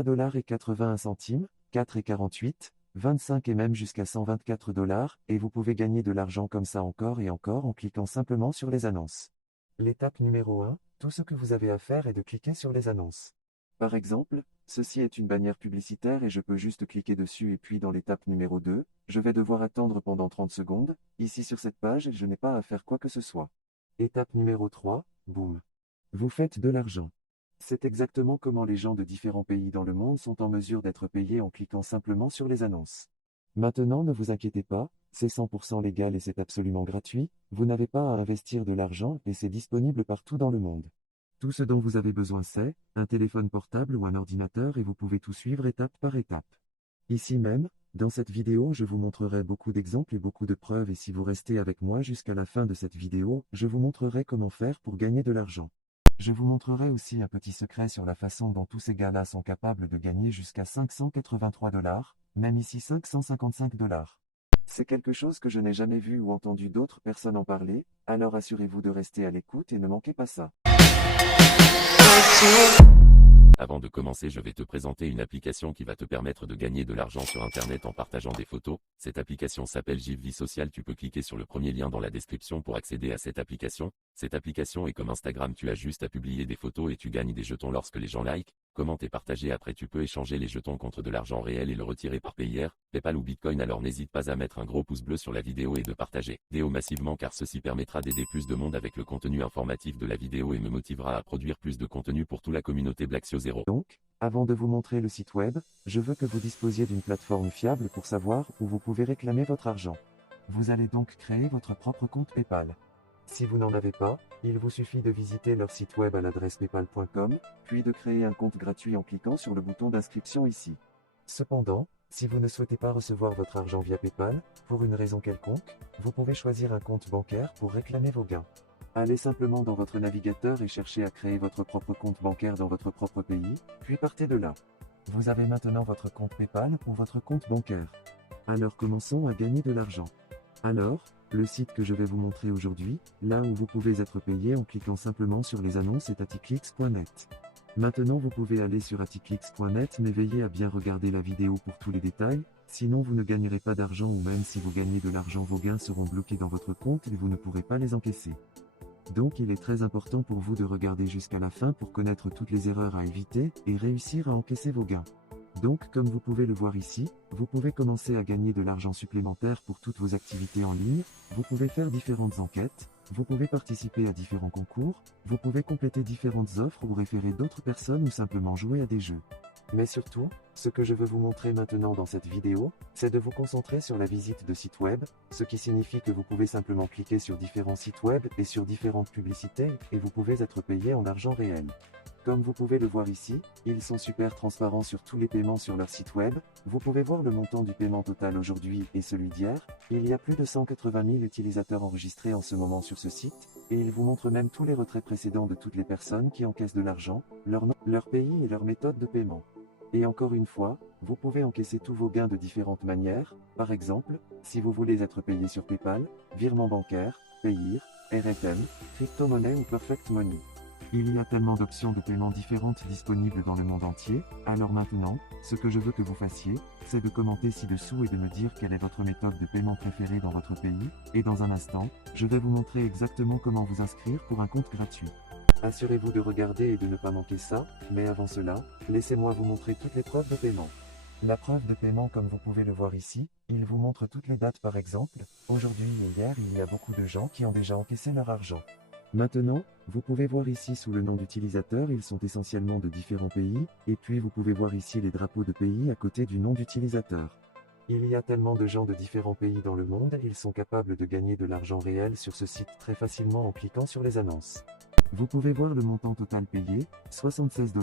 $3,81, 4,48, 25 et même jusqu'à $124, et vous pouvez gagner de l'argent comme ça encore et encore en cliquant simplement sur les annonces. L'étape numéro 1, tout ce que vous avez à faire est de cliquer sur les annonces. Par exemple, ceci est une bannière publicitaire et je peux juste cliquer dessus et puis dans l'étape numéro 2, je vais devoir attendre pendant 30 secondes, ici sur cette page je n'ai pas à faire quoi que ce soit. Étape numéro 3, boum. Vous faites de l'argent. C'est exactement comment les gens de différents pays dans le monde sont en mesure d'être payés en cliquant simplement sur les annonces. Maintenant ne vous inquiétez pas, c'est 100% légal et c'est absolument gratuit, vous n'avez pas à investir de l'argent et c'est disponible partout dans le monde. Tout ce dont vous avez besoin c'est un téléphone portable ou un ordinateur et vous pouvez tout suivre étape par étape. Ici même, dans cette vidéo je vous montrerai beaucoup d'exemples et beaucoup de preuves et si vous restez avec moi jusqu'à la fin de cette vidéo, je vous montrerai comment faire pour gagner de l'argent. Je vous montrerai aussi un petit secret sur la façon dont tous ces gars-là sont capables de gagner jusqu'à $583, même ici $555. C'est quelque chose que je n'ai jamais vu ou entendu d'autres personnes en parler, alors assurez-vous de rester à l'écoute et ne manquez pas ça. Avant de commencer, je vais te présenter une application qui va te permettre de gagner de l'argent sur Internet en partageant des photos. Cette application s'appelle GIF Vie Sociale. Tu peux cliquer sur le premier lien dans la description pour accéder à cette application. Cette application est comme Instagram, tu as juste à publier des photos et tu gagnes des jetons lorsque les gens like, commentent et partagent. Après tu peux échanger les jetons contre de l'argent réel et le retirer par PayPal, PayPal ou Bitcoin. Alors n'hésite pas à mettre un gros pouce bleu sur la vidéo et de partager vidéo massivement car ceci permettra d'aider plus de monde avec le contenu informatif de la vidéo et me motivera à produire plus de contenu pour toute la communauté Blacksio Zero. Donc, avant de vous montrer le site web, je veux que vous disposiez d'une plateforme fiable pour savoir où vous pouvez réclamer votre argent. Vous allez donc créer votre propre compte PayPal. Si vous n'en avez pas, il vous suffit de visiter leur site web à l'adresse paypal.com, puis de créer un compte gratuit en cliquant sur le bouton d'inscription ici. Cependant, si vous ne souhaitez pas recevoir votre argent via PayPal, pour une raison quelconque, vous pouvez choisir un compte bancaire pour réclamer vos gains. Allez simplement dans votre navigateur et cherchez à créer votre propre compte bancaire dans votre propre pays, puis partez de là. Vous avez maintenant votre compte PayPal ou votre compte bancaire. Alors commençons à gagner de l'argent. Alors, le site que je vais vous montrer aujourd'hui, là où vous pouvez être payé en cliquant simplement sur les annonces est aticlix.net. Maintenant vous pouvez aller sur aticlix.net mais veillez à bien regarder la vidéo pour tous les détails, sinon vous ne gagnerez pas d'argent ou même si vous gagnez de l'argent vos gains seront bloqués dans votre compte et vous ne pourrez pas les encaisser. Donc il est très important pour vous de regarder jusqu'à la fin pour connaître toutes les erreurs à éviter et réussir à encaisser vos gains. Donc comme vous pouvez le voir ici, vous pouvez commencer à gagner de l'argent supplémentaire pour toutes vos activités en ligne, vous pouvez faire différentes enquêtes, vous pouvez participer à différents concours, vous pouvez compléter différentes offres ou référer d'autres personnes ou simplement jouer à des jeux. Mais surtout, ce que je veux vous montrer maintenant dans cette vidéo, c'est de vous concentrer sur la visite de sites web, ce qui signifie que vous pouvez simplement cliquer sur différents sites web et sur différentes publicités et vous pouvez être payé en argent réel. Comme vous pouvez le voir ici, ils sont super transparents sur tous les paiements sur leur site web, vous pouvez voir le montant du paiement total aujourd'hui et celui d'hier, il y a plus de 180 000 utilisateurs enregistrés en ce moment sur ce site, et il vous montre même tous les retraits précédents de toutes les personnes qui encaissent de l'argent, leur nom, leur pays et leur méthode de paiement. Et encore une fois, vous pouvez encaisser tous vos gains de différentes manières, par exemple, si vous voulez être payé sur PayPal, virement bancaire, Payeer, RFM, crypto-monnaie ou Perfect Money. Il y a tellement d'options de paiement différentes disponibles dans le monde entier, alors maintenant, ce que je veux que vous fassiez, c'est de commenter ci-dessous et de me dire quelle est votre méthode de paiement préférée dans votre pays, et dans un instant, je vais vous montrer exactement comment vous inscrire pour un compte gratuit. Assurez-vous de regarder et de ne pas manquer ça, mais avant cela, laissez-moi vous montrer toutes les preuves de paiement. La preuve de paiement comme vous pouvez le voir ici, il vous montre toutes les dates par exemple, aujourd'hui et hier il y a beaucoup de gens qui ont déjà encaissé leur argent. Maintenant, vous pouvez voir ici sous le nom d'utilisateur, ils sont essentiellement de différents pays, et puis vous pouvez voir ici les drapeaux de pays à côté du nom d'utilisateur. Il y a tellement de gens de différents pays dans le monde, ils sont capables de gagner de l'argent réel sur ce site très facilement en cliquant sur les annonces. Vous pouvez voir le montant total payé, $76,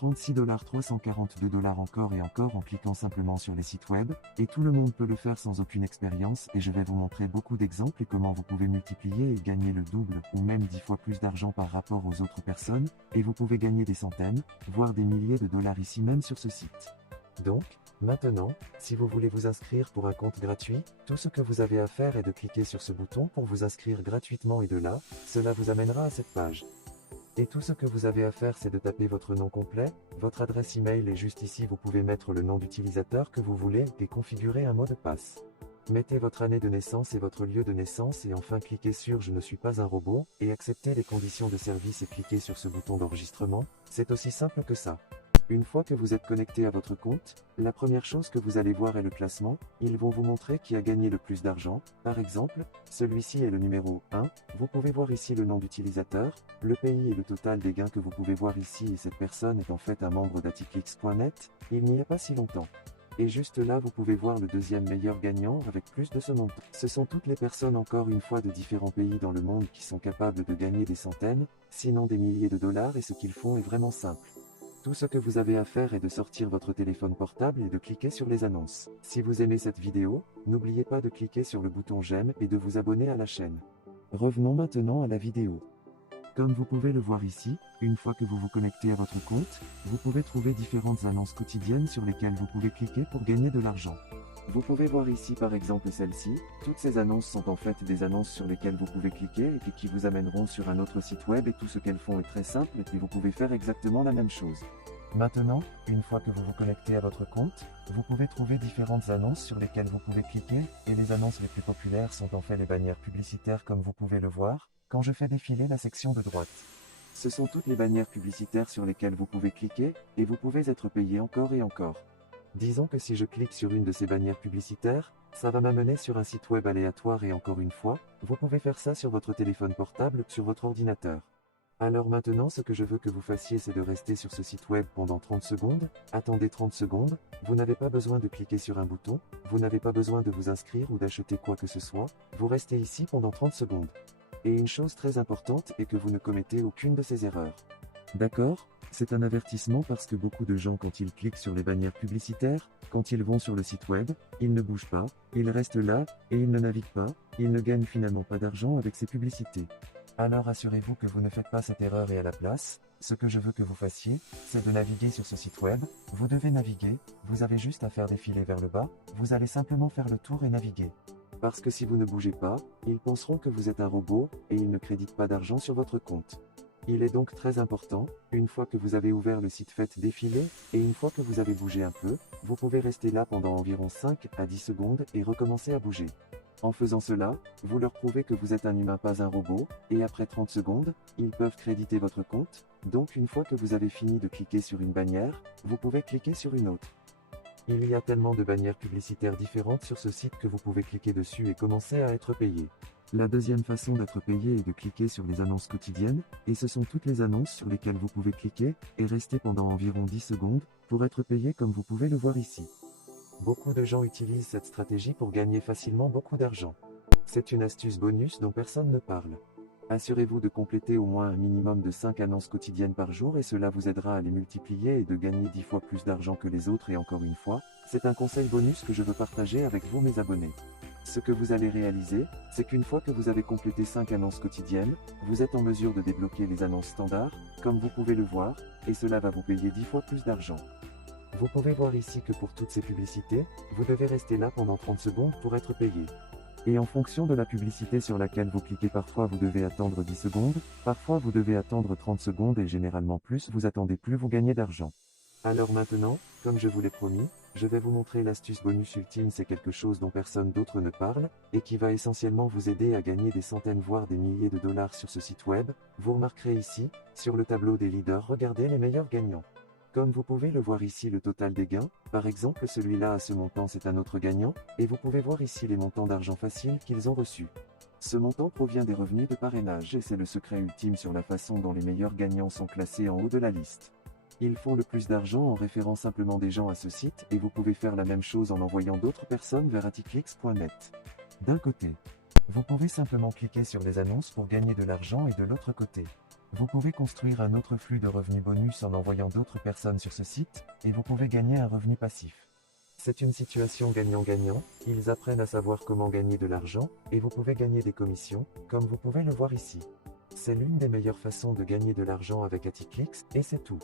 $36, $342 encore et encore en cliquant simplement sur les sites web, et tout le monde peut le faire sans aucune expérience et je vais vous montrer beaucoup d'exemples et comment vous pouvez multiplier et gagner le double ou même 10 fois plus d'argent par rapport aux autres personnes, et vous pouvez gagner des centaines, voire des milliers de dollars ici même sur ce site. Donc, maintenant, si vous voulez vous inscrire pour un compte gratuit, tout ce que vous avez à faire est de cliquer sur ce bouton pour vous inscrire gratuitement et de là, cela vous amènera à cette page. Et tout ce que vous avez à faire, c'est de taper votre nom complet, votre adresse email, et juste ici vous pouvez mettre le nom d'utilisateur que vous voulez et configurer un mot de passe. Mettez votre année de naissance et votre lieu de naissance et enfin cliquez sur Je ne suis pas un robot et acceptez les conditions de service et cliquez sur ce bouton d'enregistrement. C'est aussi simple que ça. Une fois que vous êtes connecté à votre compte, la première chose que vous allez voir est le classement. Ils vont vous montrer qui a gagné le plus d'argent. Par exemple, celui-ci est le numéro 1. Vous pouvez voir ici le nom d'utilisateur, le pays et le total des gains que vous pouvez voir ici, et cette personne est en fait un membre d'Aticlix.net, il n'y a pas si longtemps. Et juste là vous pouvez voir le deuxième meilleur gagnant avec plus de ce montant. Ce sont toutes les personnes encore une fois de différents pays dans le monde qui sont capables de gagner des centaines, sinon des milliers de dollars, et ce qu'ils font est vraiment simple. Tout ce que vous avez à faire est de sortir votre téléphone portable et de cliquer sur les annonces. Si vous aimez cette vidéo, n'oubliez pas de cliquer sur le bouton j'aime et de vous abonner à la chaîne. Revenons maintenant à la vidéo. Comme vous pouvez le voir ici, une fois que vous vous connectez à votre compte, vous pouvez trouver différentes annonces quotidiennes sur lesquelles vous pouvez cliquer pour gagner de l'argent. Vous pouvez voir ici par exemple celle-ci. Toutes ces annonces sont en fait des annonces sur lesquelles vous pouvez cliquer et qui vous amèneront sur un autre site web, et tout ce qu'elles font est très simple et vous pouvez faire exactement la même chose. Maintenant, une fois que vous vous connectez à votre compte, vous pouvez trouver différentes annonces sur lesquelles vous pouvez cliquer, et les annonces les plus populaires sont en fait les bannières publicitaires comme vous pouvez le voir, quand je fais défiler la section de droite. Ce sont toutes les bannières publicitaires sur lesquelles vous pouvez cliquer, et vous pouvez être payé encore et encore. Disons que si je clique sur une de ces bannières publicitaires, ça va m'amener sur un site web aléatoire, et encore une fois, vous pouvez faire ça sur votre téléphone portable, sur votre ordinateur. Alors maintenant ce que je veux que vous fassiez, c'est de rester sur ce site web pendant 30 secondes, attendez 30 secondes, vous n'avez pas besoin de cliquer sur un bouton, vous n'avez pas besoin de vous inscrire ou d'acheter quoi que ce soit, vous restez ici pendant 30 secondes. Et une chose très importante est que vous ne commettez aucune de ces erreurs. D'accord ? C'est un avertissement parce que beaucoup de gens, quand ils cliquent sur les bannières publicitaires, quand ils vont sur le site web, ils ne bougent pas, ils restent là, et ils ne naviguent pas, ils ne gagnent finalement pas d'argent avec ces publicités. Alors assurez-vous que vous ne faites pas cette erreur, et à la place, ce que je veux que vous fassiez, c'est de naviguer sur ce site web. Vous devez naviguer, vous avez juste à faire défiler vers le bas, vous allez simplement faire le tour et naviguer. Parce que si vous ne bougez pas, ils penseront que vous êtes un robot, et ils ne créditent pas d'argent sur votre compte. Il est donc très important, une fois que vous avez ouvert le site, faites défiler, et une fois que vous avez bougé un peu, vous pouvez rester là pendant environ 5 à 10 secondes et recommencer à bouger. En faisant cela, vous leur prouvez que vous êtes un humain, pas un robot, et après 30 secondes, ils peuvent créditer votre compte. Donc une fois que vous avez fini de cliquer sur une bannière, vous pouvez cliquer sur une autre. Il y a tellement de bannières publicitaires différentes sur ce site que vous pouvez cliquer dessus et commencer à être payé. La deuxième façon d'être payé est de cliquer sur les annonces quotidiennes, et ce sont toutes les annonces sur lesquelles vous pouvez cliquer, et rester pendant environ 10 secondes, pour être payé comme vous pouvez le voir ici. Beaucoup de gens utilisent cette stratégie pour gagner facilement beaucoup d'argent. C'est une astuce bonus dont personne ne parle. Assurez-vous de compléter au moins un minimum de 5 annonces quotidiennes par jour, et cela vous aidera à les multiplier et de gagner 10 fois plus d'argent que les autres. Et encore une fois, c'est un conseil bonus que je veux partager avec vous, mes abonnés. Ce que vous allez réaliser, c'est qu'une fois que vous avez complété 5 annonces quotidiennes, vous êtes en mesure de débloquer les annonces standards, comme vous pouvez le voir, et cela va vous payer 10 fois plus d'argent. Vous pouvez voir ici que pour toutes ces publicités, vous devez rester là pendant 30 secondes pour être payé. Et en fonction de la publicité sur laquelle vous cliquez, parfois vous devez attendre 10 secondes, parfois vous devez attendre 30 secondes, et généralement plus vous attendez, plus vous gagnez d'argent. Alors maintenant, comme je vous l'ai promis, je vais vous montrer l'astuce bonus ultime. C'est quelque chose dont personne d'autre ne parle, et qui va essentiellement vous aider à gagner des centaines voire des milliers de dollars sur ce site web. Vous remarquerez ici, sur le tableau des leaders, regardez les meilleurs gagnants. Comme vous pouvez le voir ici, le total des gains, par exemple celui-là à ce montant, c'est un autre gagnant, et vous pouvez voir ici les montants d'argent facile qu'ils ont reçus. Ce montant provient des revenus de parrainage, et c'est le secret ultime sur la façon dont les meilleurs gagnants sont classés en haut de la liste. Ils font le plus d'argent en référant simplement des gens à ce site, et vous pouvez faire la même chose en envoyant d'autres personnes vers Aticlix.net. D'un côté, vous pouvez simplement cliquer sur les annonces pour gagner de l'argent, et de l'autre côté, vous pouvez construire un autre flux de revenus bonus en envoyant d'autres personnes sur ce site, et vous pouvez gagner un revenu passif. C'est une situation gagnant-gagnant, ils apprennent à savoir comment gagner de l'argent, et vous pouvez gagner des commissions, comme vous pouvez le voir ici. C'est l'une des meilleures façons de gagner de l'argent avec Aticlix, et c'est tout.